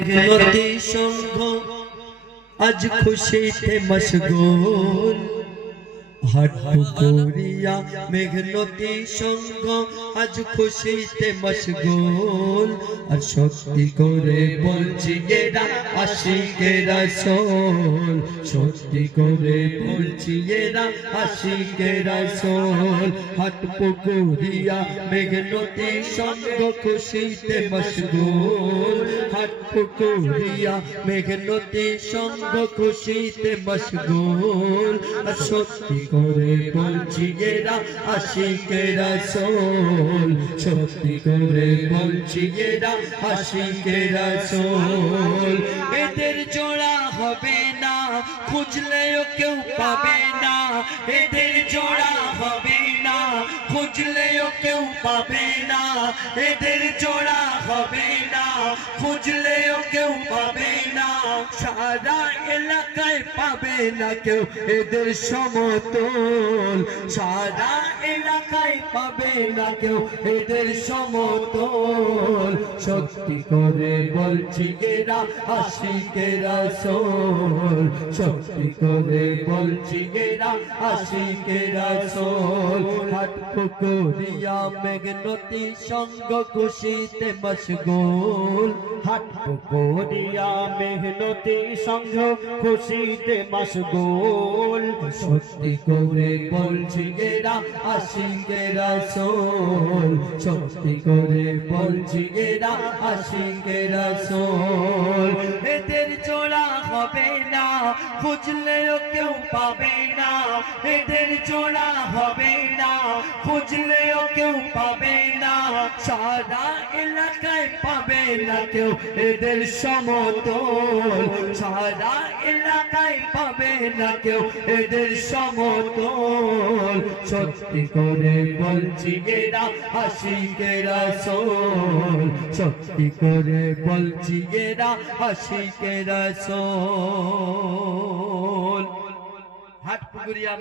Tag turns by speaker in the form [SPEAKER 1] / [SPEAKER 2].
[SPEAKER 1] নদী সংঘ আজ খুশিতে মশগুল। হাট মেঘনতি সংঘ আজ খুশিতে মশগুল। সত্যি করে বলছি এরা আশিকেরা সোল সত্যি করে বলছি এরা আশিকেরা সোল হাট পুকুরিয়া মেঘনদী সংঘ খুশিতে মশগুল। হাট পুকুরিয়া মেঘনদী সংঘ খুশিতে মশগুল। সত্যি করে বলছি এরা আশিকেরা সোল সত্যি করে বলছি এরা আশিকেরা সোল এদের জোড়া হবে না, খুঁজলেও কেউ পাবে না। এদের জোড়া হবে না, খুঁজলেও কেউ পাবে না। এদের জোড়া হবে না খুঁজলেও কেউ পাবে না সারা এলাকায় পাবে না কেউ, এদের সমতল। সারা এলাকায় পাবে না কেউ, এদের সমতল। সত্যি করে বলছি এরা আশিকেরা সোল সত্যি করে বলছি এরা আশিকেরা সোল হাট পুকুরিয়া মেঘনতি সঙ্গ খুশিতে মশগুল
[SPEAKER 2] হাট করিয়া মেহনতি সংঘ খুশিতে মশগুল
[SPEAKER 1] সত্যি করে বলছি এরা গেরা সোল। সত্যি করে বলছি গেরা সোল জোড়া হবে না খুঁজলেও কেউ পাবে না, এদের জোড়া হবে না। খুঁজলেও কেউ পাবে না, সারা এলাকায় পাবে না কেউ এদের সমতল। সারা এলাকায় পাবে না কেউ এদের সমতল। সত্যি করে বলছি এরা আশিকেরা সোল সত্যি করে বলছি এরা আশিকেরা সোল হাট পুকুরিয়া